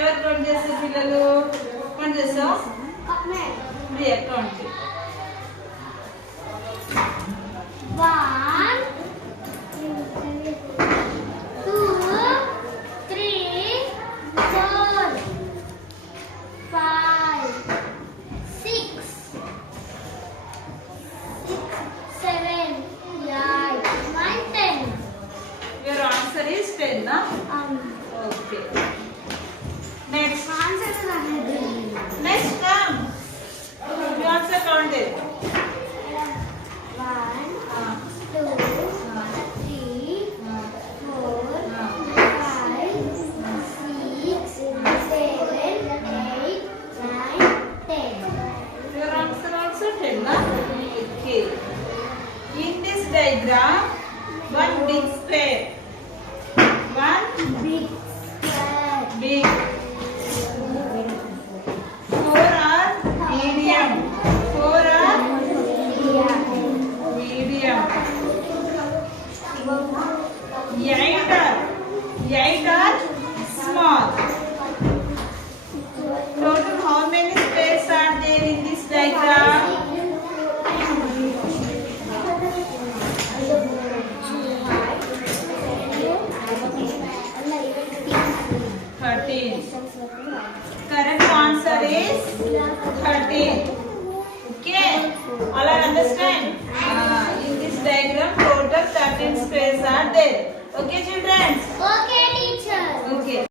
ఎవరు కౌంట్ చేస్తారు పిల్లలు? కౌంట్ చేస్తావు? ప్రియ కౌంట్ చేయి. 1 2 3 4 5 6 7 8 9 10. Your answer is 10, na? Okay. Next. Answer is another. Next, come. You also count it. 1 Ah, 2 ah, 3 ah, 4 ah. 5 6 7 8 9 10. Your answer also 10, na? Okay. In this diagram, one big square, one Big square. big, four are medium, four are medium, eight are small. Total how many squares are there in this diagram? 13. Correct answer is 13. Okay, all are understand? In this diagram, total 13 squares are there. Okay, children. Okay, teacher. Okay.